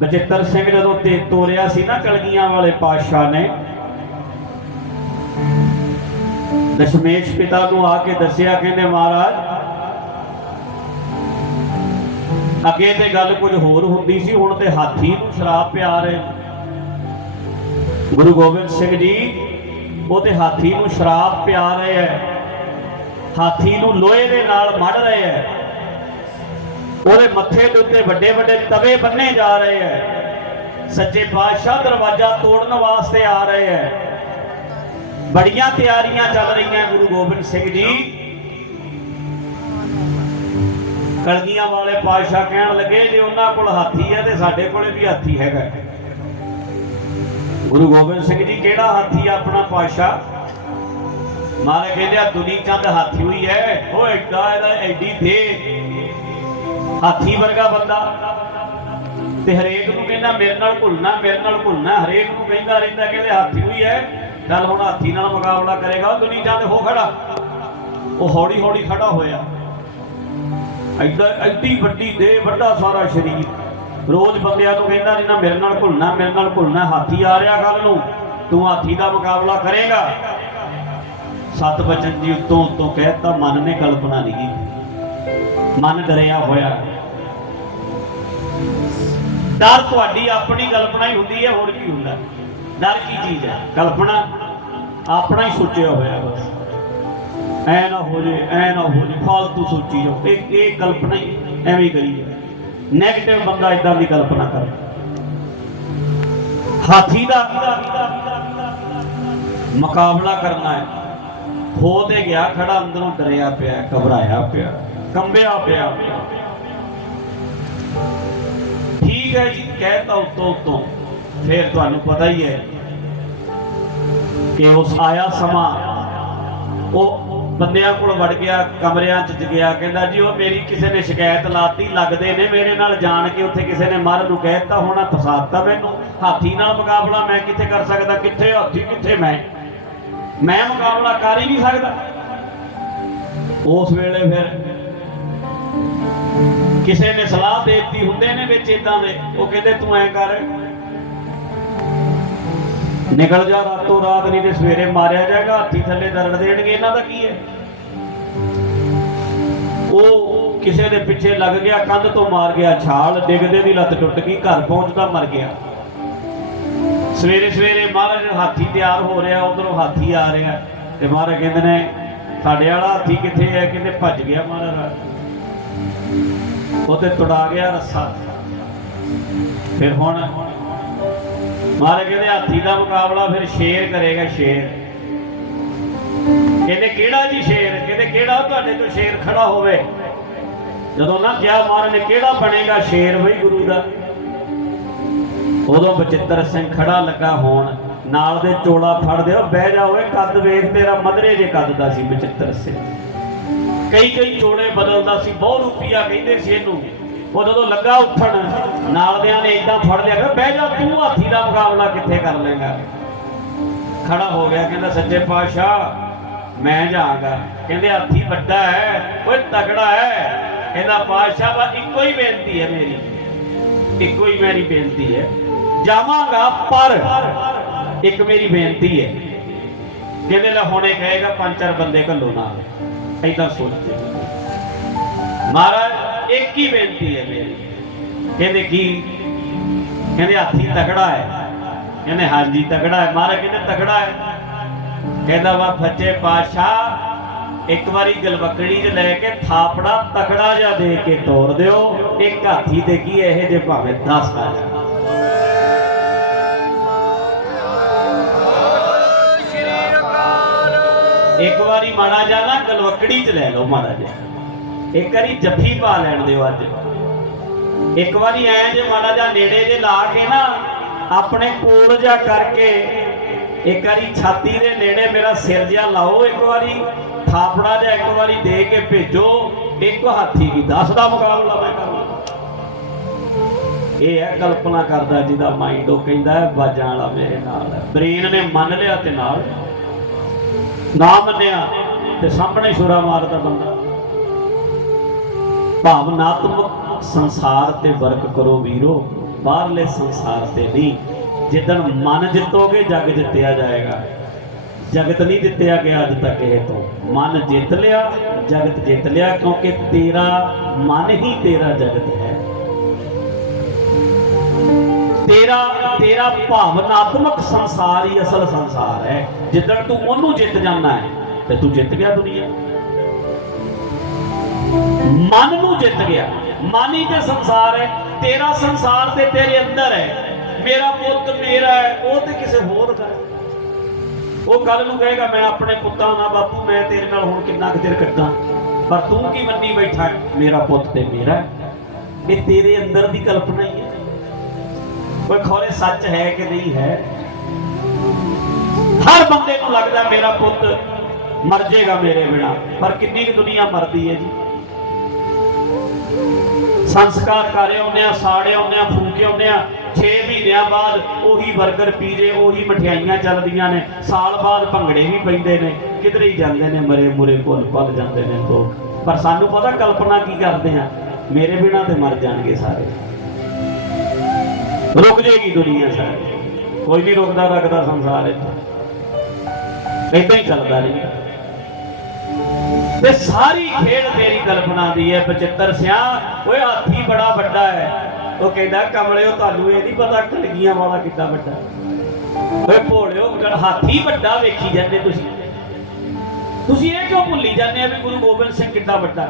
ਬਚਿੱਤਰ ਸਿੰਘ ਜਦੋਂ ਤੇ ਤੋਰਿਆ ਸੀ ਨਾ ਕਲਗੀਆਂ ਵਾਲੇ ਪਾਤਸ਼ਾਹ ਨੇ, ਦਸ਼ਮੇਸ਼ ਪਿਤਾ ਨੂੰ ਆ ਕੇ ਦੱਸਿਆ, ਕਹਿੰਦੇ ਮਹਾਰਾਜ, ਅੱਗੇ ਤੇ ਗੱਲ ਕੁਝ ਹੋਰ ਹੁੰਦੀ ਸੀ, ਹੁਣ ਤੇ ਹਾਥੀ ਨੂੰ ਸ਼ਰਾਪ ਪਿਆ ਰਹੇ ਗੁਰੂ ਗੋਬਿੰਦ ਸਿੰਘ ਜੀ, ਉਹ ਤੇ ਹਾਥੀ ਨੂੰ ਸ਼ਰਾਪ ਪਿਆ ਰਹੇ ਹੈ, ਹਾਥੀ ਨੂੰ ਲੋਹੇ ਦੇ ਨਾਲ ਮੜ ਰਹੇ ਹੈ। ਉਹਦੇ ਮੱਥੇ ਦੇ ਉੱਤੇ ਵੱਡੇ ਵੱਡੇ ਤਵੇ ਬੰਨੇ ਜਾ ਰਹੇ ਹੈ ਸੱਚੇ ਪਾਤਸ਼ਾਹ ਦਰਵਾਜ਼ਾ ਤੋੜਨ ਵਾਸਤੇ ਆ ਰਹੇ ਹੈ ਬੜੀਆਂ ਤਿਆਰੀਆਂ ਚੱਲ ਰਹੀਆਂ ਗੁਰੂ ਗੋਬਿੰਦ ਸਿੰਘ ਜੀ। ਕਲਗੀਆਂ ਵਾਲੇ ਪਾਤਸ਼ਾਹ ਕਹਿਣ ਲੱਗੇ, ਜੇ ਉਹਨਾਂ ਕੋਲ ਹਾਥੀ ਹੈ ਤੇ ਸਾਡੇ ਕੋਲੇ ਵੀ ਹਾਥੀ ਹੈਗਾ। ਗੁਰੂ ਗੋਬਿੰਦ ਸਿੰਘ ਜੀ, ਕਿਹੜਾ ਹਾਥੀ ਆਪਣਾ ਪਾਤਸ਼ਾਹ? ਮਾਰੇ ਕਹਿੰਦੇ ਆ ਦੁਨੀ ਚੰਦ ਹਾਥੀ ਹੋਈ ਹੈ ਉਹ ਐਡਾ ਇਹਦਾ ਐਡੀ ਦੇ ਹਾਥੀ ਵਰਗਾ ਬੰਦਾ। ਤੇ ਹਰੇਕ ਨੂੰ ਕਹਿੰਦਾ, ਮੇਰੇ ਨਾਲ ਭੁੱਲਣਾ ਮੇਰੇ ਨਾਲ ਭੁੱਲਣਾ ਹਰੇਕ ਨੂੰ ਕਹਿੰਦਾ ਰਹਿੰਦਾ ਕਹਿੰਦੇ ਹਾਥੀ ਹੋਈ ਹੈ ਚੱਲ ਹੁਣ ਹਾਥੀ ਨਾਲ ਮੁਕਾਬਲਾ ਕਰੇਗਾ, ਉਹ ਦੁਨੀ ਚੰਦ ਹੋ ਖੜਾ। ਉਹ ਹੌਲੀ ਹੌਲੀ ਖੜਾ ਹੋਇਆ। ਐਡਾ, ਐਡੀ ਵੱਡੀ ਦੇ ਵੱਡਾ ਸਾਰਾ ਸ਼ਰੀਰ। ਰੋਜ਼ ਬੰਦਿਆਂ ਨੂੰ ਕਹਿੰਦਾ ਰਹਿੰਦਾ, ਮੇਰੇ ਨਾਲ ਘੁਲਣਾ, ਮੇਰੇ ਨਾਲ ਘੁਲਣਾ। ਹਾਥੀ ਆ ਰਿਹਾ ਕੱਲ ਨੂੰ। ਤੂੰ ਹਾਥੀ ਦਾ ਮੁਕਾਬਲਾ ਕਰੇਗਾ। ਸਤ ਬਚਨ ਜੀ ਉਤੋਂ ਉਤੋਂ ਕਹਿਤਾ, ਮਨ ਨੇ ਕਲਪਨਾ ਨਹੀਂ ਕੀਤੀ। ਮਨ ਡਰਿਆ ਹੋਇਆ। ਡਰ ਤੁਹਾਡੀ ਆਪਣੀ ਕਲਪਨਾ ਹੀ ਹੁੰਦੀ ਹੈ, ਹੋਰ ਕੀ ਹੁੰਦਾ? ਡਰ ਕੀ ਚੀਜ਼ ਹੈ? ਕਲਪਨਾ ਆਪਣਾ ਹੀ ਸੋਚਿਆ ਹੋਇਆ ਬਸ। ਐ ਨਾ ਹੋ ਜੇ, ਐ ਨਾ ਹੋ ਜੇ, ਫਾਲਤੂ ਸੋਚੀ ਜੋ ਇਹ ਇਹ ਕਲਪਨਾ ਹੀ ਐਵੇਂ ਹੀ ਕਰੀ ਨੈਗੇਟਿਵ ਬੰਦਾ ਇਦਾਂ ਦੀ ਕਲਪਨਾ ਕਰਦਾ ਹਾਥੀ ਦਾ ਮੁਕਾਬਲਾ ਕਰਨਾ ਹੈ। ਹੋ ਗਿਆ, ਖੜਾ ਅੰਦਰੋਂ ਡਰਿਆ ਪਿਆ, ਘਬਰਾਇਆ ਪਿਆ। ਕੰਬਿਆ ਪਿਆ। ਠੀਕ ਹੈ ਜੀ ਕਹਿਤਾ ਉਤੋਂ ਉਤੋਂ। ਫਿਰ ਤੁਹਾਨੂੰ ਪਤਾ ਹੀ ਹੈ ਕਿ ਉਸ ਆਇਆ ਸਮਾਂ, ਉਹ ਬੰਦਿਆਂ ਕੋਲ ਵੜ ਗਿਆ, ਕਮਰਿਆਂ 'ਚ ਗਿਆ, ਕਹਿੰਦਾ ਜੀ, ਉਹ ਮੇਰੀ ਕਿਸੇ ਨੇ ਸ਼ਿਕਾਇਤ ਲਾਤੀ, ਲੱਗਦੇ ਨੇ ਮੇਰੇ ਨਾਲ ਜਾਣ ਕੇ ਉੱਥੇ ਕਿਸੇ ਨੇ ਮਰ ਨੂੰ ਕਹਿਤਾ ਹੋਣਾ ਫਸਾਤਾ ਮੈਨੂੰ ਹਾਥੀ ਨਾਲ ਮੁਕਾਬਲਾ ਮੈਂ ਕਿੱਥੇ ਕਰ ਸਕਦਾ, ਕਿੱਥੇ ਹਾਥੀ, ਕਿੱਥੇ ਮੈਂ? ਮੈਂ ਮੁਕਾਬਲਾ ਕਰ ਹੀ ਨਹੀਂ ਸਕਦਾ। ਉਸ ਵੇਲੇ ਫਿਰ ਕਿਸੇ ਨੇ ਸਲਾਹ ਦੇ ਦਿੱਤੀ ਹੁੰਦੇ ਨੇ ਵਿੱਚ ਇਦਾਂ ਦੇ, ਉਹ ਕਹਿੰਦੇ ਤੂੰ ਐ ਕਰ। ਨਿਕਲ ਜਾ ਰਾਤੋਂ ਰਾਤ ਨਹੀਂ ਤੇ ਸਵੇਰੇ ਮਾਰਿਆ ਜਾਏਗਾ, ਹਾਥੀ ਥੱਲੇ ਦਰੜ ਦੇਣਗੇ, ਇਹਨਾਂ ਦਾ ਕੀ ਹੈ? ਉਹ ਕਿਸੇ ਦੇ ਪਿੱਛੇ ਲੱਗ ਗਿਆ, ਕੰਧ ਤੋਂ ਮਾਰ ਗਿਆ, ਛਾਲ ਡਿੱਗਦੇ ਦੀ ਲੱਤ ਟੁੱਟ ਗਈ, ਘਰ ਪਹੁੰਚਦਾ ਮਰ ਗਿਆ। ਸਵੇਰੇ ਸਵੇਰੇ ਮਹਾਰਾਜ ਹਾਥੀ ਤਿਆਰ ਹੋ ਰਿਹਾ, ਉਧਰੋਂ ਹਾਥੀ ਆ ਰਿਹਾ। ਤੇ ਮਹਾਰਾਜ ਕਹਿੰਦੇ ਨੇ, ਸਾਡੇ ਵਾਲਾ ਹਾਥੀ ਕਿੱਥੇ ਹੈ? ਕਹਿੰਦੇ, ਭੱਜ ਗਿਆ ਮਹਾਰਾਜ। ਉਹਤੇ ਤੁੜਾ ਗਿਆ ਰੱਸਾ। ਫਿਰ ਹੁਣ ਮਹਾਰਾਜ ਕਹਿੰਦੇ ਹਾਥੀ ਦਾ ਮੁਕਾਬਲਾ ਫਿਰ ਸ਼ੇਰ ਕਰੇਗਾ ਸ਼ੇਰ। ਕਹਿੰਦੇ ਕਿਹੜਾ ਜੀ ਸ਼ੇਰ? ਕਹਿੰਦੇ ਕਿਹੜਾ ਤੁਹਾਡੇ ਤੋਂ ਸ਼ੇਰ ਖੜਾ ਹੋਵੇ? ਜਦੋਂ ਨਾ ਕਿਹਾ ਮਹਾਰਾਜ ਕਿਹੜਾ ਬਣੇਗਾ ਸ਼ੇਰ ਬਈ ਗੁਰੂ ਦਾ? ਉਦੋਂ ਬਚਿੱਤਰ ਸਿੰਘ ਖੜਾ ਲੱਗਾ ਹੋਣ, ਨਾਲ ਦੇ ਚੋਲਾ ਫੜ ਦਿਓ, ਬਹਿ ਜਾ ਓਏ, ਕੱਦ ਵੇਖ ਤੇਰਾ ਮਧਰੇ ਜੇ ਕੱਦ ਦਾ ਸੀ ਬਚਿੱਤਰ ਸਿੰਘ। ਕਈ ਕਈ ਜੋੜੇ ਬਦਲਦਾ ਸੀ, ਬਹੁਤ ਰੁਪਿਆ ਕਹਿੰਦੇ ਸੀ ਇਹਨੂੰ। ਉਹ ਜਦੋਂ ਲੱਗਾ ਉੱਠਣ, ਨਾਲਦਿਆਂ ਨੇ ਇਦਾਂ ਫੜ ਲਿਆ ਕਿ ਬਹਿ ਜਾ, ਤੂੰ ਹਾਥੀ ਦਾ ਮੁਕਾਬਲਾ ਕਿੱਥੇ ਕਰ ਲੇਗਾ ਖੜਾ ਹੋ ਗਿਆ, ਕਹਿੰਦਾ, ਸੱਚੇ ਪਾਤਸ਼ਾਹ, ਮੈਂ ਜਾਗਾ ਕਹਿੰਦੇ, ਹਾਥੀ ਵੱਡਾ ਹੈ, ਓਏ ਤਕੜਾ ਹੈ। ਕਹਿੰਦਾ, ਪਾਤਸ਼ਾਹ, ਬਸ ਇੱਕੋ ਹੀ ਬੇਨਤੀ ਹੈ ਮੇਰੀ। ਇੱਕੋ ਹੀ ਮੇਰੀ ਬੇਨਤੀ ਹੈ। ਜਾਵਾਂਗਾ, ਪਰ ਇੱਕ ਮੇਰੀ ਬੇਨਤੀ ਹੈ। ਕਹਿੰਦੇ, ਲੈ, ਹੁਣੇ ਕਹੇਗਾ, ਪੰਜ ਚਾਰ ਬੰਦੇ ਘੱਲੋ ਨਾਲ। ਐਦਾਂ ਸੋਚਦੇ ਮਹਾਰਾਜ, ਇੱਕ ਹੀ ਬੇਨਤੀ ਹੈ ਮੇਰੀ। ਕਹਿੰਦੇ ਕੀ? ਕਹਿੰਦੇ ਹਾਥੀ ਤਕੜਾ ਹੈ। ਕਹਿੰਦੇ ਹਾਂਜੀ, ਤਕੜਾ ਹੈ। ਮਹਾਰਾਜ ਕਹਿੰਦੇ ਤਕੜਾ ਹੈ। ਕਹਿੰਦਾ ਵਾ ਫੱਚੇ ਪਾਸ਼ਾ ਇੱਕ ਵਾਰੀ ਗਲਵਕੜੀ 'ਚ ਲੈ ਕੇ ਥਾਪੜਾ ਤਕੜਾ ਜਿਹਾ ਦੇ ਕੇ ਤੋੜ ਦਿਓ। ਇੱਕ ਹਾਥੀ ਦੇ ਕੀ ਇਹ ਜੇ ਭਾਵੇਂ 10 ਆ ਜਾਣ। ਇੱਕ ਵਾਰੀ ਮਾੜਾ ਜਾ ਨਾ ਗਲਵਕੜੀ 'ਚ ਲੈ ਲਓ ਮਾੜਾ ਜਿਹਾ। ਇੱਕ ਵਾਰੀ ਜੱਫੀ ਪਾ ਲੈਣ ਦਿਓ ਅੱਜ। ਇੱਕ ਵਾਰੀ ਐ ਜੇ ਮਾੜਾ ਜਾ ਨੇੜੇ ਜੇ ਲਾ ਕੇ ਨਾ ਆਪਣੇ ਕੋਲ ਜਾ ਕਰਕੇ ਇੱਕ ਵਾਰੀ ਛਾਤੀ ਦੇ ਨੇੜੇ ਮੇਰਾ ਸਿਰ ਜਿਹਾ ਲਾਓ, ਇੱਕ ਵਾਰੀ ਥਾਪੜਾ ਜਿਹਾ ਇੱਕ ਵਾਰੀ ਦੇ ਕੇ ਭੇਜੋ, ਇੱਕ ਹਾਥੀ ਵੀ। 10 ਦਾ ਮੁਕਾਬਲਾ ਮੈਂ ਕਰਾਂ ਇਹ ਹੈ ਕਲਪਨਾ ਕਰਦਾ ਜਿਹਦਾ ਮਾਈਂਡ ਉਹ ਕਹਿੰਦਾ ਹੈ ਬਾਜਾਂ ਵਾਲਾ ਮੇਰੇ ਨਾਲ ਬ੍ਰੇਨ ਨੇ ਮੰਨ ਲਿਆ ਤੇ ਨਾਲ। ਨਾ ਮੰਨਿਆ ਤੇ ਸਾਹਮਣੇ ਛੁਰਾ ਮਾਰਦਾ ਬੰਦਾ। ਭਾਵਨਾਤਮਕ ਸੰਸਾਰ ਤੇ ਵਰਕ ਕਰੋ ਵੀਰੋ, ਬਾਹਰਲੇ ਸੰਸਾਰ ਤੇ ਨਹੀਂ। ਜਿੱਦਣ ਮਨ ਜਿੱਤੋਗੇ, ਜਗ ਜਿੱਤਿਆ ਜਾਏਗਾ। ਜਗਤ ਨਹੀਂ ਜਿੱਤਿਆ ਗਿਆ ਅੱਜ ਤੱਕ ਇਹ ਤੋਂ। ਮਨ ਜਿੱਤ ਲਿਆ, ਜਗਤ ਜਿੱਤ ਲਿਆ, ਕਿਉਂਕਿ ਤੇਰਾ ਮਨ ਹੀ ਤੇਰਾ ਜਗਤ ਹੈ। ਤੇਰਾ ਤੇਰਾ ਭਾਵਨਾਤਮਕ ਸੰਸਾਰ ਹੀ ਅਸਲ ਸੰਸਾਰ ਹੈ। ਜਿੱਦਣ ਤੂੰ ਉਹਨੂੰ ਜਿੱਤ ਜਾਂਦਾ ਹੈ, ਤੇ ਤੂੰ ਜਿੱਤ ਗਿਆ ਦੁਨੀਆ। ਮਨ ਨੂੰ ਜਿੱਤ ਗਿਆ। ਮਨ ਹੀ ਤੇ ਸੰਸਾਰ ਹੈ। ਤੇਰਾ ਸੰਸਾਰ ਤੇ ਤੇਰੇ ਅੰਦਰ ਹੈ। ਮੇਰਾ ਪੁੱਤ ਮੇਰਾ ਹੈ। ਉਹ ਤੇ ਕਿਸੇ ਹੋਰ ਦਾ ਉਹ ਕੱਲ ਨੂੰ ਕਹੇਗਾ, ਮੈਂ ਆਪਣੇ ਪੁੱਤਾਂ ਨਾਲ, ਬਾਪੂ, ਮੈਂ ਤੇਰੇ ਨਾਲ ਹੁਣ ਕਿੰਨਾ ਕੁ ਚਿਰ ਕੱਟਾਂ ਪਰ ਤੂੰ ਕੀ ਮੰਨੀ ਬੈਠਾ ਮੇਰਾ ਪੁੱਤ ਤੇ ਮੇਰਾ ਇਹ ਤੇਰੇ ਅੰਦਰ ਦੀ ਕਲਪਨਾ ਹੀ ਹੈ। ਕੋਈ ਖੋਰੇ ਸੱਚ ਹੈ ਕਿ ਨਹੀਂ ਹੈ? ਹਰ ਬੰਦੇ ਨੂੰ ਲੱਗਦਾ ਮੇਰਾ ਪੁੱਤ ਮਰ ਜਾਏਗਾ ਮੇਰੇ ਬਿਨਾ, ਪਰ ਕਿੰਨੀ ਕੁ ਦੁਨੀਆ ਮਰਦੀ ਹੈ ਜੀ। ਸੰਸਕਾਰ ਕਰੇ ਆਉਂਦੇ ਆ ਸਾੜੇ ਆਉਂਦੇ ਆ ਫੂਕੇ ਆਉਂਦੇ ਆ 6 ਮਹੀਨਿਆਂ ਬਾਅਦ ਉਹੀ 버ਗਰ ਪੀਜੇ, ਉਹੀ ਮਠਿਆਈਆਂ ਚੱਲਦੀਆਂ ਨੇ, ਸਾਲ ਬਾਅਦ ਭੰਗੜੇ ਵੀ ਪੈਂਦੇ ਨੇ, ਕਿਧਰੇ ਹੀ ਜਾਂਦੇ ਨੇ, ਮਰੇ ਮੁਰੇ ਭੁੱਲ ਭੱਲ ਜਾਂਦੇ ਨੇ ਲੋਕ ਪਰ ਸਾਨੂੰ ਪਤਾ ਕਲਪਨਾ ਕੀ ਕਰਦੇ ਆ ਮੇਰੇ ਬਿਨਾ ਤੇ ਮਰ ਜਾਣਗੇ ਸਾਰੇ। ਰੁਕ ਜਾਏਗੀ ਦੁਨੀਆ ਸਾਰੀ। ਕੋਈ ਨਹੀਂ ਰੁਕਦਾ ਰੱਖਦਾ ਸੰਸਾਰ ਇੱਥੇ। ਇਦਾਂ ਹੀ ਚੱਲਦਾ ਰਹੇਗਾ ਤੇ ਸਾਰੀ ਖੇਡ ਤੇਰੀ ਕਲਪਨਾ ਦੀ ਹੈ ਬਚਿੱਤਰ ਸਿਆ ਓਏ, ਹਾਥੀ ਬੜਾ ਵੱਡਾ ਹੈ। ਉਹ ਕਹਿੰਦਾ, ਕਮਲਿਓ, ਤੁਹਾਨੂੰ ਇਹ ਨਹੀਂ ਪਤਾ ਕਲਗੀਆਂ ਵਾਲਾ ਕਿੱਦਾਂ ਵੱਡਾ ਹੈ। ਓਏ, ਭੋਲਿਓ ਗੜ ਹਾਥੀ ਵੱਡਾ ਵੇਖੀ ਜਾਂਦੇ ਤੁਸੀਂ। ਤੁਸੀਂ ਇਹ ਕਿਉਂ ਭੁੱਲੀ ਜਾਂਦੇ ਆ ਵੀ ਗੁਰੂ ਗੋਬਿੰਦ ਸਿੰਘ ਕਿੱਡਾ ਵੱਡਾ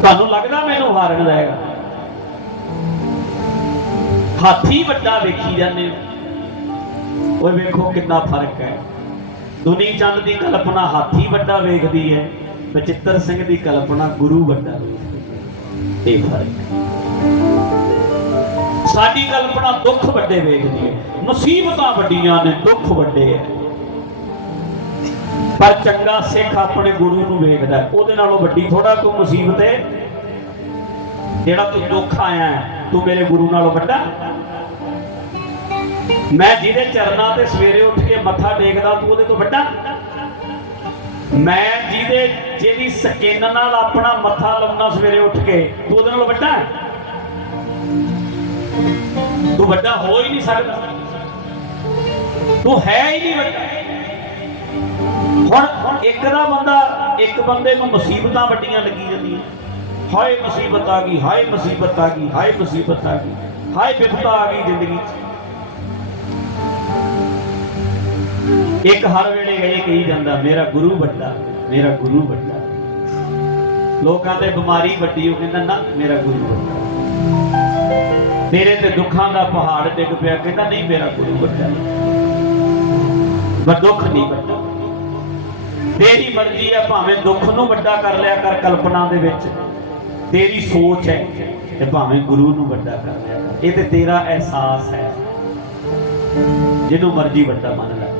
ਤੁਹਾਨੂੰ ਲੱਗਦਾ ਮੈਨੂੰ ਹਾਰਨ ਰਹੇਗਾ ਹਾਥੀ ਵੱਡਾ ਵੇਖੀ ਜਾਂਦੇ ਹੋ। ਓਏ ਵੇਖੋ ਕਿੰਨਾ ਫ਼ਰਕ ਹੈ। ਦੁਨੀ ਚੰਦ ਦੀ ਕਲਪਨਾ ਹਾਥੀ ਵੱਡਾ ਵੇਖਦੀ ਹੈ ਬਚਿੱਤਰ ਸਿੰਘ ਦੀ ਕਲਪਨਾ ਗੁਰੂ ਵੱਡਾ ਵੇਖਦੀ ਹੈ। ਇਹ ਫ਼ਰਕ ਸਾਡੀ ਕਲਪਨਾ ਦੁੱਖ ਵੱਡੇ ਵੇਖਦੀ ਹੈ। ਮੁਸੀਬਤਾਂ ਵੱਡੀਆਂ ਨੇ ਦੁੱਖ ਵੱਡੇ ਹੈ। ਪਰ ਚੰਗਾ ਸਿੱਖ ਆਪਣੇ ਗੁਰੂ ਨੂੰ ਵੇਖਦਾ ਉਹਦੇ ਨਾਲੋਂ ਵੱਡੀ ਥੋੜਾ ਤੂੰ ਮੁਸੀਬਤ ਹੈ। ਜਿਹੜਾ ਤੂੰ ਦੁੱਖ ਆਇਆ ਹੈ, ਤੂੰ ਮੇਰੇ ਗੁਰੂ ਨਾਲੋਂ ਵੱਡਾ? ਮੈਂ ਜਿਹਦੇ ਚਰਨਾਂ ਤੇ ਸਵੇਰੇ ਉੱਠ ਕੇ ਮੱਥਾ ਟੇਕਦਾ, ਤੂੰ ਉਹਦੇ ਤੋਂ ਵੱਡਾ? ਮੈਂ ਜਿਹਦੇ, ਜਿਹਦੀ ਸਕਿਨ ਨਾਲ ਆਪਣਾ ਮੱਥਾ ਲਾਉਣਾ ਸਵੇਰੇ ਉੱਠ ਕੇ, ਤੂੰ ਉਹਦੇ ਨਾਲੋਂ ਵੱਡਾ? ਤੂੰ ਵੱਡਾ ਹੋ ਹੀ ਨਹੀਂ ਸਕਦਾ। ਤੂੰ ਹੈ ਹੀ ਨਹੀਂ ਵੱਡਾ। ਹੁਣ ਹੁਣ ਇੱਕ ਦਾ ਬੰਦਾ ਇੱਕ ਬੰਦੇ ਨੂੰ ਮੁਸੀਬਤਾਂ ਵੱਡੀਆਂ ਲੱਗੀ ਜਾਂਦੀਆਂ। ਹਾਏ ਮੁਸੀਬਤ ਆ ਗਈ, ਹਾਏ ਮੁਸੀਬਤ ਆ ਗਈ, ਹਾਏ ਮੁਸੀਬਤ ਆ ਗਈ, ਹਾਏ ਵਿਪਤਾ ਆ ਗਈ ਜ਼ਿੰਦਗੀ 'ਚ। ਇੱਕ ਹਰ ਵੇਲੇ ਇਹ ਕਹੀ ਜਾਂਦਾ, ਮੇਰਾ ਗੁਰੂ ਵੱਡਾ, ਮੇਰਾ ਗੁਰੂ ਵੱਡਾ। ਲੋਕਾਂ ਤੇ ਬਿਮਾਰੀ ਵੱਡੀ, ਉਹ ਕਹਿੰਦਾ, ਨਾ, ਮੇਰਾ ਗੁਰੂ ਵੱਡਾ। ਤੇਰੇ ਤੇ ਦੁੱਖਾਂ ਦਾ ਪਹਾੜ ਡਿੱਗ ਪਿਆ, ਕਹਿੰਦਾ, ਨਹੀਂ, ਮੇਰਾ ਗੁਰੂ ਵੱਡਾ। ਪਰ ਦੁੱਖ ਨਹੀਂ ਵੱਡਾ। ਤੇਰੀ ਮਰਜ਼ੀ ਹੈ ਭਾਵੇਂ ਦੁੱਖ ਨੂੰ ਵੱਡਾ ਕਰ ਲਿਆ ਕਰ ਕਲਪਨਾ ਦੇ ਵਿੱਚ। ਤੇਰੀ ਸੋਚ ਹੈ ਤੇ ਭਾਵੇਂ ਗੁਰੂ ਨੂੰ ਵੱਡਾ ਕਰ ਲਿਆ ਇਹ ਤੇ ਤੇਰਾ ਅਹਿਸਾਸ ਹੈ। ਜਿਹਨੂੰ ਮਰਜ਼ੀ ਵੱਡਾ ਮੰਨ ਲੈ।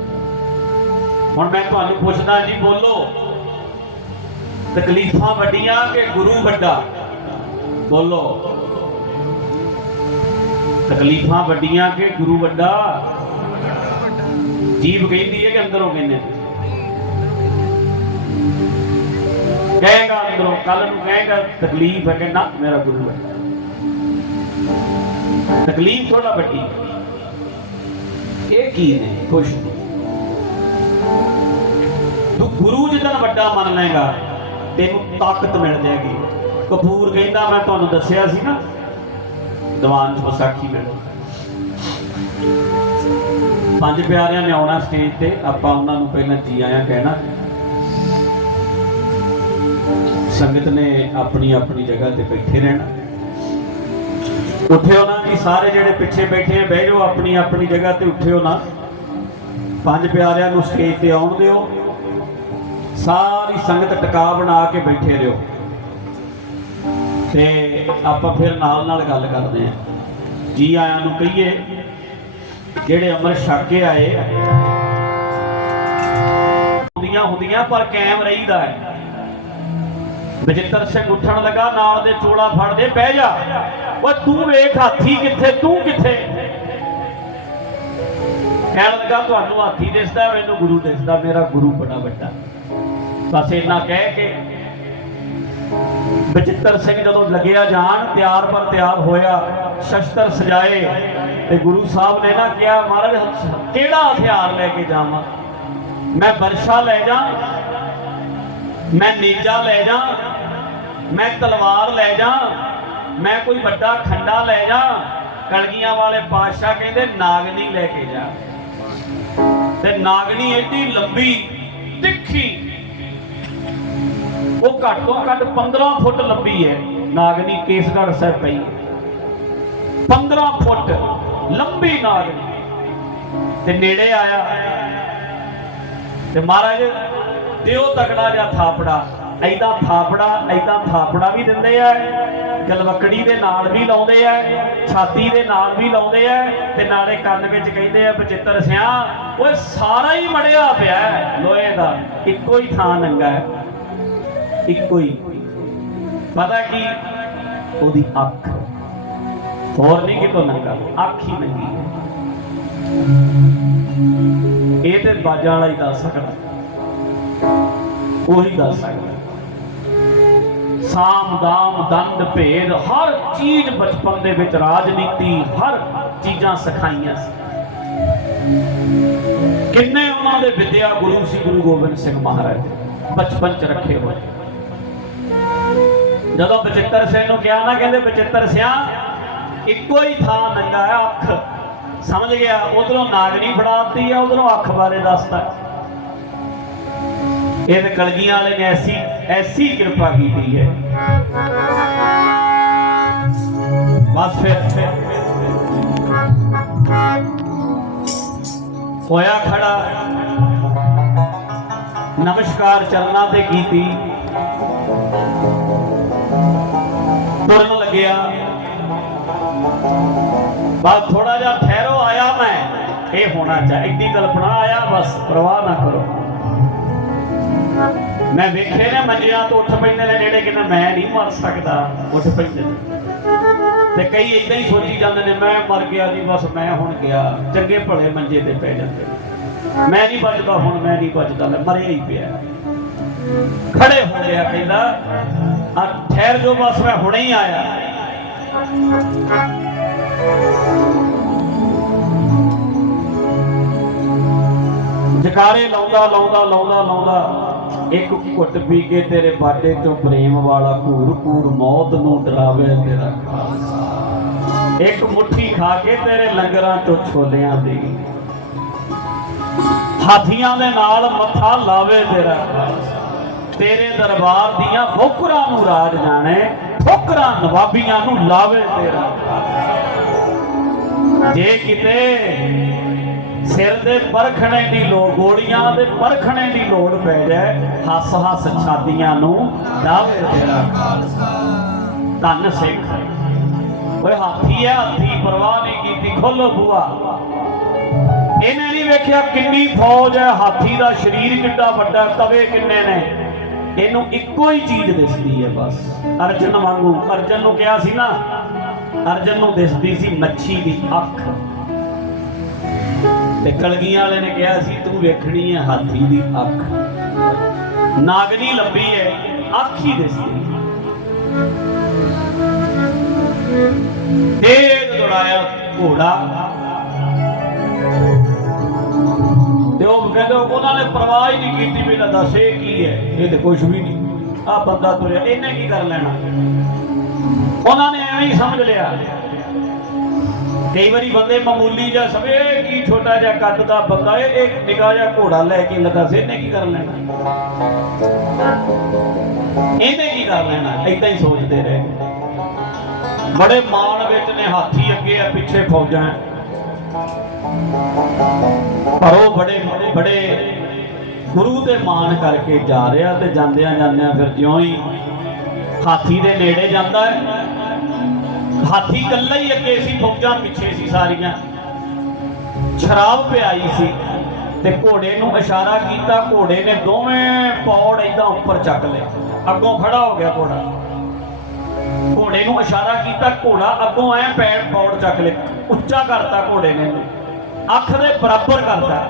ਹੁਣ ਮੈਂ ਤੁਹਾਨੂੰ ਪੁੱਛਦਾ, ਜੀ ਬੋਲੋ, ਤਕਲੀਫਾਂ ਵੱਡੀਆਂ ਕਿ ਗੁਰੂ ਵੱਡਾ? ਬੋਲੋ, ਤਕਲੀਫਾਂ ਵੱਡੀਆਂ ਕਿ ਗੁਰੂ ਵੱਡਾ? ਜੀਵ ਕਹਿੰਦੀ ਹੈ ਕਿ ਅੰਦਰੋਂ ਕਹਿੰਦੇ ਕਹੇਗਾ, ਅੰਦਰੋਂ ਕੱਲ ਨੂੰ ਕਹੇਗਾ, ਤਕਲੀਫ ਹੈ ਕਿ ਨਾ ਮੇਰਾ ਗੁਰੂ ਹੈ। ਤਕਲੀਫ ਥੋੜਾ ਵੱਡੀ ਇਹ ਕੀ ਨੇ? ਕੁਛ ਤੂੰ ਗੁਰੂ ਜਿੱਦਾਂ ਵੱਡਾ ਮੰਨ ਲਏਗਾ, ਤੈਨੂੰ ਤਾਕਤ ਮਿਲ ਜਾਏਗੀ। ਕਪੂਰ ਕਹਿੰਦਾ, ਮੈਂ ਤੁਹਾਨੂੰ ਦੱਸਿਆ ਸੀ ਨਾ, ਦੀਵਾਨ ਚ ਵਿਸਾਖੀ ਮਿਲ ਪੰਜ ਪਿਆਰਿਆਂ ਨੇ ਆਉਣਾ ਸਟੇਜ ਤੇ, ਆਪਾਂ ਉਹਨਾਂ ਨੂੰ ਪਹਿਲਾਂ ਜੀ ਆਇਆਂ ਕਹਿਣਾ। ਸੰਗਤ ਨੇ ਆਪਣੀ ਆਪਣੀ ਜਗ੍ਹਾ ਤੇ ਬੈਠੇ ਰਹਿਣਾ। ਉੱਠਿਓ ਨਾ ਕਿ ਸਾਰੇ ਜਿਹੜੇ ਪਿੱਛੇ ਬੈਠੇ ਆ, ਬਹਿ ਜਾਓ ਆਪਣੀ ਆਪਣੀ ਜਗ੍ਹਾ ਤੇ ਉੱਠਿਓ ਨਾ। ਪੰਜ ਪਿਆਰਿਆਂ ਨੂੰ ਸਟੇਜ ਤੇ ਆਉਣ ਦਿਓ। ਸਾਰੀ ਸੰਗਤ ਟਿਕਾ ਬਣਾ ਕੇ ਬੈਠੇ ਰਹੋ। ਤੇ ਆਪਾਂ ਫਿਰ ਨਾਲ ਨਾਲ ਗੱਲ ਕਰਦੇ ਹਾਂ। ਜੀ ਆਇਆਂ ਨੂੰ ਕਹੀਏ, ਜਿਹੜੇ ਅਮਰ ਛਕ ਆਏ ਹੁੰਦੀਆਂ ਹੁੰਦੀਆਂ ਪਰ ਕਾਇਮ ਰਹੀਦਾ ਹੈ। ਬਜਿੱਤਰ ਸਿੰਘ ਉੱਠਣ ਲੱਗਾ, ਨਾਲ ਦੇ ਚੋਲਾ ਫੜਦੇ ਬਹਿ ਜਾ। ਓਏ ਤੂੰ ਵੇਖ ਹਾਥੀ ਕਿੱਥੇ, ਤੂੰ ਕਿੱਥੇ? ਕਹਿਣ ਲੱਗਾ, ਤੁਹਾਨੂੰ ਹਾਥੀ ਦਿਸਦਾ, ਮੈਨੂੰ ਗੁਰੂ ਦਿਸਦਾ, ਮੇਰਾ ਗੁਰੂ ਬੜਾ ਵੱਡਾ। ਬਸ ਇੰਨਾ ਕਹਿ ਕੇ ਬਚਿੱਤਰ ਸਿੰਘ ਜਦੋਂ ਲੱਗਿਆ ਜਾਣ, ਤਿਆਰ ਪਰ ਤਿਆਰ ਹੋਇਆ, ਸ਼ਸਤਰ ਸਜਾਏ, ਤੇ ਗੁਰੂ ਸਾਹਿਬ ਨੇ ਨਾ ਕਿਹਾ, ਮਹਾਰਾਜ, ਕਿਹੜਾ ਹਥਿਆਰ ਲੈ ਕੇ ਜਾਵਾਂ? ਮੈਂ ਵਰਸ਼ਾ ਲੈ ਜਾ, ਮੈਂ ਨੀਜਾ ਲੈ ਜਾ ਮੈਂ ਤਲਵਾਰ ਲੈ ਜਾ, ਮੈਂ ਕੋਈ ਵੱਡਾ ਖੰਡਾ ਲੈ ਜਾ, ਕਲਗੀਆਂ ਵਾਲੇ ਪਾਤਸ਼ਾਹ ਕਹਿੰਦੇ ਨਾਗਨੀ ਲੈ ਕੇ ਜਾ। ਤੇ ਨਾਗਣੀ ਏਡੀ ਲੰਬੀ, ਤਿੱਖੀ, ਉਹ ਘੱਟ ਤੋਂ ਘੱਟ 15 ਫੁੱਟ ਲੰਬੀ ਹੈ। ਨਾਗਨੀ ਕੇਸਗੜ੍ਹ ਸਾਹਿਬ ਪਈ ਹੈ। 15 ਫੁੱਟ ਲੰਬੀ ਨਾਗਨੀ। ਤੇ ਨੇੜੇ ਆਇਆ। ਤੇ ਮਹਾਰਾਜ, ਦਿਓ ਤਕੜਾ ਜਿਹਾ ਥਾਪੜਾ। ਐਦਾਂ ਥਾਪੜਾ ਐਦਾਂ ਥਾਪੜਾ ਵੀ ਦਿੰਦੇ ਆ ਗਲਵਕੜੀ ਦੇ ਨਾਲ ਵੀ ਲਾਉਂਦੇ ਆ, ਛਾਤੀ ਦੇ ਨਾਲ ਵੀ ਲਾਉਂਦੇ ਆ, ਤੇ ਨਾਲੇ ਕੰਨ ਵਿੱਚ ਕਹਿੰਦੇ ਆ ਬਚਿੱਤਰ ਸਿਆ, ਓਏ ਸਾਰਾ ਹੀ ਮੜਿਆ ਪਿਆ ਲੋਹੇ ਦਾ ਇੱਕੋ ਹੀ ਥਾਂ ਨੰਗਾ ਹੈ। ਇੱਕੋ ਹੀ। ਪਤਾ ਕੀ? ਉਹਦੀ ਅੱਖ। ਹੋਰ ਨਹੀਂ ਕਿਤੋਂ ਨੰਗਾ। ਅੱਖ ਹੀ ਨੰਗੀ ਇਹ ਤੇ ਬਾਜਾਂ ਵਾਲਾ ਹੀ ਦੱਸ ਸਕਦਾ। ਉਹੀ ਦੱਸ ਸਕਦਾ। ਸਾਮ ਦਾਮ ਦੰਦ ਭੇਦ, ਹਰ ਚੀਜ਼ ਬਚਪਨ ਦੇ ਵਿੱਚ ਰਾਜਨੀਤੀ, ਹਰ ਚੀਜ਼ਾਂ ਸਿਖਾਈਆਂ ਸੀ। ਕਿੰਨੇ ਉਹਨਾਂ ਦੇ ਵਿਦਿਆ ਗੁਰੂ ਸੀ, ਗੁਰੂ ਗੋਬਿੰਦ ਸਿੰਘ ਮਹਾਰਾਜ? ਬਚਪਨ ਚ ਰੱਖੇ ਹੋਏ। ਜਦੋਂ ਬਚਿੱਤਰ ਸਿੰਘ ਨੂੰ ਕਿਹਾ ਨਾ, ਕਹਿੰਦੇ ਬਚਿੱਤਰ ਸਿਆ, ਇੱਕੋ ਹੀ ਥਾਂ ਨੰਗਾ ਹੈ ਅੱਖ। ਸਮਝ ਗਿਆ, ਉਧਰੋਂ ਨਾਗਣੀ ਫੜਾਤੀ ਆ, ਉਧਰੋਂ ਅੱਖ ਬਾਰੇ ਦੱਸਦਾ ਇਹ ਕਲਗੀਆਂ ਵਾਲੇ ਨੇ ਐਸੀ ਐਸੀ ਕਿਰਪਾ ਕੀਤੀ ਹੈ ਬਸ ਫਿਰ ਹੋਇਆ ਖੜਾ ਨਮਸਕਾਰ ਚਰਨਾਂ ਤੇ ਕੀਤੀ ਤੁਰਨ ਲੱਗਿਆ ਬਸ ਥੋੜਾ ਜਿਹਾ ਠਹਿਰੋ ਆਇਆ ਮੈਂ ਇਹ ਹੋਣਾ ਚਾਹੀਦਾ ਇੰਨੀ ਕਲਪਨਾ ਆਇਆ ਬਸ ਪਰਵਾਹ ਨਾ ਕਰੋ ਮੈਂ ਵੇਖੇ ਨੇ ਮੰਜਿਆਂ ਤੋਂ ਉੱਠ ਪੈਂਦੇ ਨੇ ਜਿਹੜੇ ਕਹਿੰਦੇ ਮੈਂ ਨਹੀਂ ਮਰ ਸਕਦਾ। ਉੱਠ ਪੈਂਦੇ ਨੇ। ਤੇ ਕਈ ਇਦਾਂ ਹੀ ਸੋਚੀ ਜਾਂਦੇ ਨੇ, ਮੈਂ ਮਰ ਗਿਆ ਜੀ, ਬਸ ਮੈਂ ਹੁਣ ਗਿਆ। ਚੰਗੇ ਭਲੇ ਮੰਜੇ ਤੇ ਪੈ ਜਾਂਦੇ ਮੈਂ ਨਹੀਂ ਬਚਦਾ, ਹੁਣ ਮੈਂ ਨਹੀਂ ਬਚਦਾ ਲੈ ਮਰਿਆ ਹੀ ਪਿਆ। ਖੜੇ ਹੋ ਗਿਆ ਕਹਿੰਦਾ, ਆ ਠਹਿਰ ਜੋ, ਬਸ ਮੈਂ ਹੁਣੇ ਹੀ ਆਇਆ। ਜਕਾਰੇ ਲਾਉਂਦਾ ਲਾਉਂਦਾ ਲਾਉਂਦਾ ਲਾਉਂਦਾ। ਇੱਕ ਘੁੱਟ ਪੀ ਕੇ ਤੇਰੇ ਬਾਟੇ ਚੋਂ ਪ੍ਰੇਮ ਵਾਲਾ ਘੂਰ ਘੂਰ ਮੌਤ ਨੂੰ ਡਰਾਵੇ ਤੇਰਾ ਖਾਲਸਾ। ਇੱਕ ਮੁੱਠੀ ਖਾ ਕੇ ਤੇਰੇ ਲੰਗਰਾਂ ਚੋਂ ਛੋਲਿਆਂ ਦੀ। ਹਾਥੀਆਂ ਦੇ ਨਾਲ ਮੱਥਾ ਲਾਵੇ ਤੇਰਾ ਤੇਰੇ ਦਰਬਾਰ ਦੀਆਂ ਬੋਕਰਾਂ ਨੂੰ ਰਾਜ ਜਾਣੇ, ਫੋਕਰਾਂ ਨਵਾਬੀਆਂ ਨੂੰ ਲਾਵੇ ਤੇਰਾ ਜੇ ਕਿਤੇ ਸਿਰ ਦੇ ਪਰਖਣੇ ਦੀ ਲੋੜ, ਗੋਲੀਆਂ ਦੇ ਪਰਖਣੇ ਦੀ ਲੋੜ ਪੈ ਜਾਏ, ਹੱਸ ਹੱਸ ਛਾਤੀਆਂ ਨੂੰ ਡਾਵੇ ਤੇਰਾ। ਧੰਨ ਸਿੱਖ। ਓਏ ਹਾਥੀ ਹੈ ਹਾਥੀ ਪਰਵਾਹ ਨਹੀਂ ਕੀਤੀ ਖੋਲੋ ਬੂਆ ਇਹਨੇ ਨਹੀਂ ਵੇਖਿਆ ਕਿੰਨੀ ਫੌਜ ਹੈ, ਹਾਥੀ ਦਾ ਸਰੀਰ ਕਿੱਡਾ ਵੱਡਾ, ਤਵੇ ਕਿੰਨੇ ਨੇ। ਇਹਨੂੰ ਇੱਕੋ ਹੀ ਚੀਜ਼ ਦਿਸਦੀ ਹੈ ਬਸ। ਅਰਜਨ ਵਾਂਗੂ, ਅਰਜਨ ਨੂੰ ਕਿਹਾ ਸੀ ਨਾ, ਅਰਜਨ ਨੂੰ ਦਿਸਦੀ ਸੀ ਮੱਛੀ ਦੀ ਅੱਖ। ਤੇ ਕਲਗੀਆਂ ਵਾਲੇ ਨੇ ਕਿਹਾ ਸੀ, ਤੂੰ ਵੇਖਣੀ ਹੈ ਹਾਥੀ ਦੀ ਅੱਖ। ਨਾਗਨੀ ਲੰਬੀ ਹੈ ਅੱਖ ਹੀ ਦਿਸਦੀ ਤੇਜ਼ ਦੌੜਾਇਆ ਘੋੜਾ। ਤੇ ਉਹ ਕਹਿੰਦੇ, ਉਹਨਾਂ ਨੇ ਪਰਵਾਹ ਹੀ ਨਹੀਂ ਕੀਤੀ, ਵੀ ਇਹਦਾ ਦੱਸ ਇਹ ਕੀ ਹੈ ਇਹ ਤੇ ਕੁਝ ਵੀ ਨਹੀਂ। ਆ ਬੰਦਾ ਤੁਰਿਆ, ਇਹਨੇ ਕੀ ਕਰ ਲੈਣਾ? ਉਹਨਾਂ ਨੇ ਐਵੇਂ ਹੀ ਸਮਝ ਲਿਆ। ਕਈ ਵਾਰੀ ਬੰਦੇ ਮਾਮੂਲੀ ਜਿਹਾ ਸਵੇ ਕੀ ਛੋਟਾ ਜਿਹਾ ਕੱਦ ਦਾ ਬੰਦਾ ਇਹ ਇੱਕ ਨਿਕਾ ਜਿਹਾ ਘੋੜਾ ਲੈ ਕੇ ਲੱਗਾ ਸੀ ਇਹਨੇ ਕੀ ਕਰ ਲੈਣਾ? ਇਹਨੇ ਕੀ ਕਰ ਲੈਣਾ? ਏਦਾਂ ਹੀ ਸੋਚਦੇ ਰਹੇ। ਬੜੇ ਮਾਣ ਵਿੱਚ ਨੇ, ਹਾਥੀ ਅੱਗੇ ਆ, ਪਿੱਛੇ ਫੌਜਾਂ। ਪਰ ਉਹ ਬੜੇ ਬੜੇ ਗੁਰੂ ਤੇ ਮਾਣ ਕਰਕੇ ਜਾ ਰਿਹਾ ਤੇ ਜਾਂਦਿਆਂ ਜਾਂਦਿਆਂ ਫਿਰ ਜਿਉਂ ਹੀ ਹਾਥੀ ਦੇ ਨੇੜੇ ਜਾਂਦਾ ਹੈ। ਹਾਥੀ ਇਕੱਲਾ ਹੀ ਅੱਗੇ ਸੀ, ਫੌਜਾਂ ਪਿੱਛੇ ਸੀ ਸਾਰੀਆਂ। ਸ਼ਰਾਬ ਪਿਆਈ ਸੀ ਤੇ ਘੋੜੇ ਨੂੰ ਇਸ਼ਾਰਾ ਕੀਤਾ, ਘੋੜੇ ਨੇ ਦੋਵੇਂ ਪੌੜ ਏਦਾਂ ਉੱਪਰ ਚੱਕ ਲਏ। ਅੱਗੋਂ ਖੜਾ ਹੋ ਗਿਆ ਘੋੜਾ। ਘੋੜੇ ਨੂੰ ਇਸ਼ਾਰਾ ਕੀਤਾ, ਘੋੜਾ ਅੱਗੋਂ ਐ ਪੈਰ ਪੌੜ ਚੱਕ ਲਏ। ਉੱਚਾ ਕਰਤਾ ਘੋੜੇ ਨੇ। ਅੱਖ ਦੇ ਬਰਾਬਰ ਕਰਤਾ।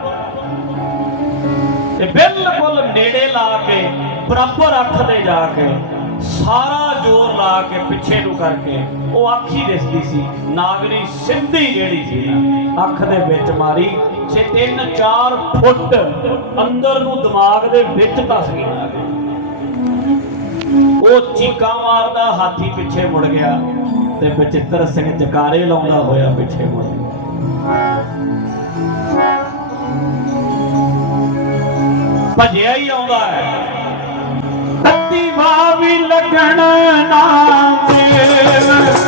ਤੇ ਬਿਲਕੁਲ ਨੇੜੇ ਲਾ ਕੇ, ਬਰਾਬਰ ਅੱਖ ਦੇ ਜਾ ਕੇ, ਸਾਰਾ ਜ਼ੋਰ ਲਾ ਕੇ ਪਿੱਛੇ ਨੂੰ ਕਰਕੇ ਉਹ ਅੱਖ ਹੀ ਦਿਸਦੀ ਸੀ ਨਾਗਣੀ ਸਿੱਧੀ ਜਿਹੜੀ ਸੀ ਨਾ, ਅੱਖ ਦੇ ਵਿੱਚ ਮਾਰੀ ਛੇ 3-4 ਫੁੱਟ ਅੰਦਰ ਨੂੰ ਦਿਮਾਗ ਦੇ ਵਿੱਚ ਧਸ ਗਈ ਉਹ ਚੀਕਾਂ ਮਾਰਦਾ ਹਾਥੀ ਪਿੱਛੇ ਮੁੜ ਗਿਆ ਤੇ ਬਚਿੱਤਰ ਸਿੰਘ ਜਕਾਰੇ ਲਾਉਂਦਾ ਹੋਇਆ ਪਿੱਛੇ ਮੁੜ ਗਿਆ। ਭਜਿਆ ਹੀ ਆਉਂਦਾ ਹੈ। ਅੱਤੀ ਵੀ ਲੱਗਣ ਨਾ ਦੇਵ